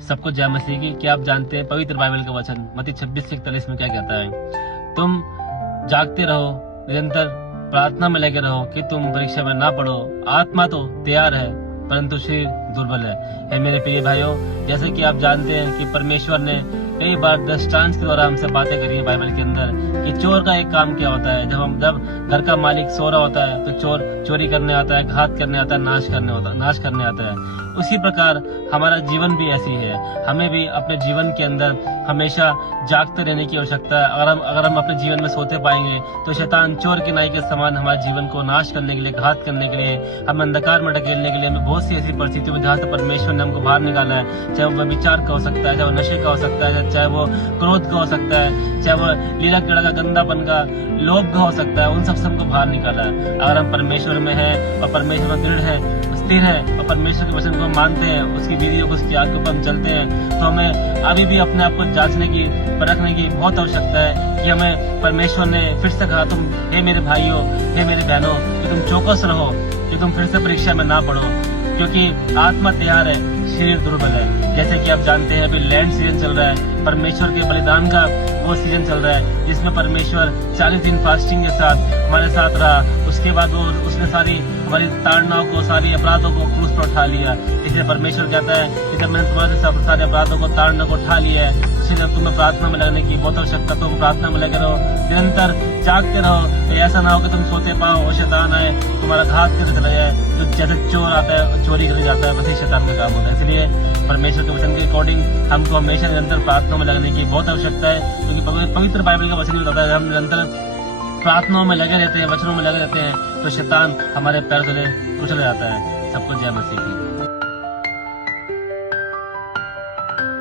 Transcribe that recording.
सबको जय मसीह की। क्या आप जानते हैं पवित्र बाइबल का वचन मत्ती 26:41 में क्या कहता है? तुम जागते रहो, निरंतर प्रार्थना में लगे रहो कि तुम परीक्षा में ना पड़ो। आत्मा तो तैयार है परंतु शरीर दुर्बल है। मेरे प्रिय भाइयों, जैसे कि आप जानते हैं कि परमेश्वर ने कई बार दृष्टांत के द्वारा हमसे बातें करी है बाइबल के अंदर कि चोर का एक काम क्या होता है। जब घर का मालिक सो रहा होता है तो चोर चोरी करने आता है, घात करने आता है, नाश करने आता है। उसी प्रकार हमारा जीवन भी ऐसी है। हमें भी अपने जीवन के अंदर हमेशा जागते रहने की आवश्यकता है। अगर हम अपने जीवन में सोते पाएंगे तो शैतान चोर की नाई के समान हमारे जीवन को नाश करने के लिए, घात करने के लिए, हमें अंधकार में ढकेलने के लिए, हमें बहुत सी ऐसी परिस्थितियों में जहाँ से परमेश्वर ने हमको बाहर निकाला है, चाहे वो विचार का हो सकता है, चाहे वो नशे का हो सकता है, चाहे वो क्रोध का हो सकता है, चाहे वो लीला कीड़ा का, गंदापन का, लोभ का हो सकता है, उन सब से हमको बाहर निकाला है। अगर हम परमेश्वर में हैं और परमेश्वर में दृढ़ है, स्थिर है और परमेश्वर के वचन को मानते हैं, उसकी विधियों को, उसकी आज्ञा पर हम चलते हैं, तो हमें अभी भी अपने आप को जांचने की, परखने की बहुत आवश्यकता है कि हमें परमेश्वर ने फिर से कहा, तुम हे मेरे भाइयों, हे मेरी बहनों, कि तुम चौकस रहो, कि तुम फिर से परीक्षा में ना पड़ो, क्योंकि आत्मा तैयार है, शरीर दुर्बल है। जैसे कि आप जानते हैं अभी लैंड सीजन चल रहा है, परमेश्वर के बलिदान का वो सीजन चल रहा है, जिसमें परमेश्वर 40 दिन फास्टिंग के साथ हमारे साथ रहा। उसके बाद वो उसने सारी हमारी ताड़नाओं को, सारी अपराधों को क्रूस पर उठा लिया। इसलिए परमेश्वर कहता है कि जब मैंने तुम्हारे सारे अपराधों को, ताड़ना को उठा लिया है, इसलिए जब तुम्हें प्रार्थना में लगने की बहुत आवश्यकता, तुम प्रार्थना में लगे रहो, निरंतर जागते रहो। ऐसा ना हो कि तुम सोते पाओ और शैतान आए तुम्हारा घात करके चला जाए। जो जैसे चोर आता है, चोरी करके जाता है, वैसे शैतान का काम होता है। इसलिए परमेश्वर के वचन के अकॉर्डिंग हमको हमेशा निरंतर प्रार्थना में लगने की बहुत आवश्यकता है, क्योंकि पवित्र बाइबल का वचन भी बताता है हम निरंतर प्रार्थनाओं में लगे रहते हैं, वचनों में लगे रहते हैं, तो शैतान हमारे पैर तले कुचल जाता है। सबको जय मसीह की।